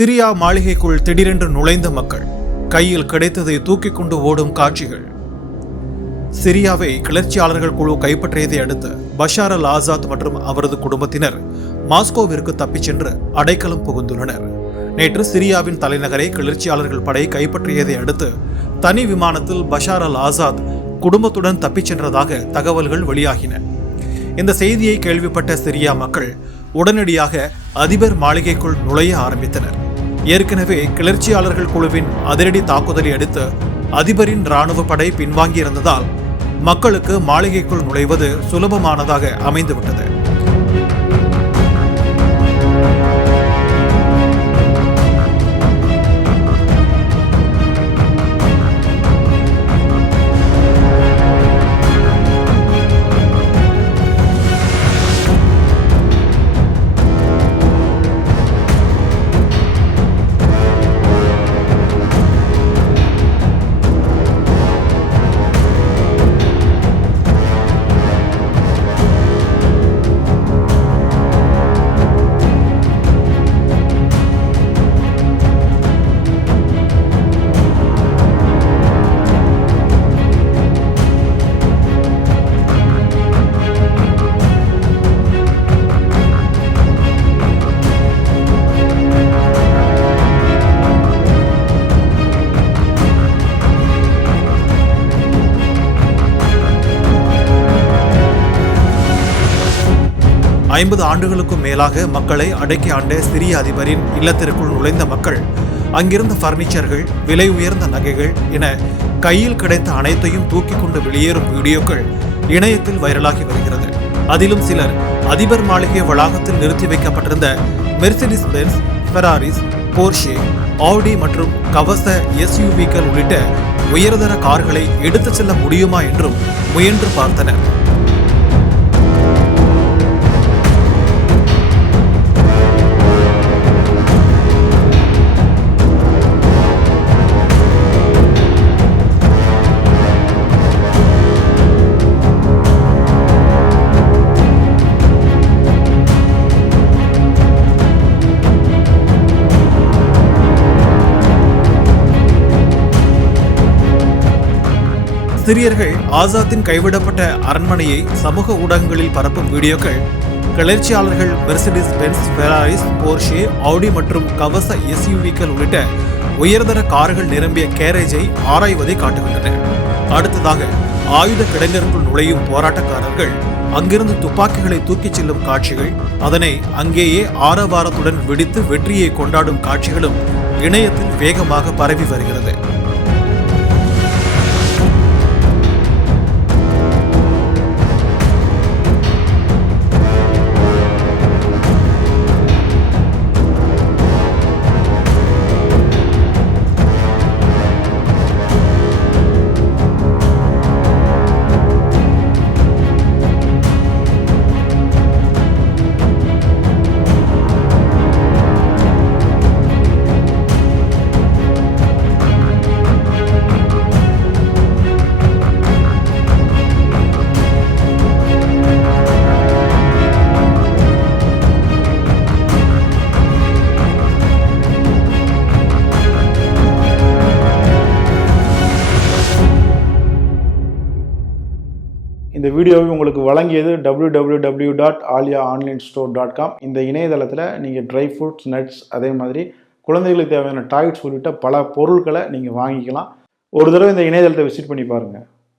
Syria மாளிகைக்குள் திடீரென்று நுழைந்த மக்கள் கையில் கிடைத்ததை தூக்கிக் கொண்டு ஓடும் காட்சிகள். சிரியாவை கிளர்ச்சியாளர்கள் குழு கைப்பற்றியதை அடுத்து பஷார் அல் ஆசாத் மற்றும் அவரது குடும்பத்தினர் மாஸ்கோவிற்கு தப்பிச் சென்று அடைக்கலம் புகுந்துள்ளனர். நேற்று சிரியாவின் தலைநகரை கிளர்ச்சியாளர்கள் படை கைப்பற்றியதை அடுத்து தனி விமானத்தில் பஷார் அல் ஆசாத் குடும்பத்துடன் தப்பிச் சென்றதாக தகவல்கள் வெளியாகின. இந்த செய்தியை கேள்விப்பட்ட சிரியா மக்கள் உடனடியாக அதிபர் மாளிகைக்குள் நுழைய ஆரம்பித்தனர். ஏற்கனவே கிளர்ச்சியாளர்கள் குழுவின் அதிரடி தாக்குதலை அடுத்து அதிபரின் இராணுவ படை பின்வாங்கியிருந்ததால் மக்களுக்கு மாளிகைக்குள் நுழைவது சுலபமானதாக அமைந்துவிட்டது. ஐம்பது ஆண்டுகளுக்கும் மேலாக மக்களை அடக்கி ஆண்ட சிரிய அதிபரின் இல்லத்திற்குள் நுழைந்த மக்கள் அங்கிருந்த பர்னிச்சர்கள், விலை உயர்ந்த நகைகள் என கையில் கிடைத்த அனைத்தையும் தூக்கி கொண்டு வெளியேறும் வீடியோக்கள் இணையத்தில் வைரலாகி வருகிறது. அதிலும் சிலர் அதிபர் மாளிகை வளாகத்தில் நிறுத்தி வைக்கப்பட்டிருந்த மெர்சிடிஸ் பென்ஸ், ஃபெராரிஸ், போர்ஷே, ஆடி மற்றும் கவச SUVக்கள் உள்ளிட்ட உயர்தர கார்களை எடுத்துச் செல்ல முடியுமா என்றும் முயன்று பார்த்தனர். சிரியர்கள் ஆசாத்தின் கைவிடப்பட்ட அரண்மனையை சமூக ஊடகங்களில் பரப்பும் வீடியோக்கள் கிளர்ச்சியாளர்கள் மெர்சிடிஸ் பென்ஸ், ஃபெராரிஸ், போர்ஷே, ஆடி மற்றும் கவச SUVக்கள் உள்ளிட்ட உயர்தர கார்கள் நிரம்பிய கேரேஜை ஆராய்வதை காட்டுகின்றன. அடுத்ததாக ஆயுத கிடங்கிற்குள் நுழையும் போராட்டக்காரர்கள் அங்கிருந்து துப்பாக்கிகளை தூக்கிச் செல்லும் காட்சிகள், அதனை அங்கேயே ஆரவாரத்துடன் வெடித்து வெற்றியை கொண்டாடும் காட்சிகளும் இணையத்தில் வேகமாக பரவி வருகிறது. இந்த வீடியோவை உங்களுக்கு வழங்கியது www.aliaonlinestore.com. இந்த இணையதளத்தில் நீங்கள் ட்ரை ஃப்ரூட்ஸ், நட்ஸ், அதே மாதிரி குழந்தைகளுக்கு தேவையான டாய்ஸ் உள்ளிட்ட பல பொருட்களை நீங்கள் வாங்கிக்கலாம். ஒரு தடவை இந்த இணையதளத்தை விசிட் பண்ணி பாருங்கள்.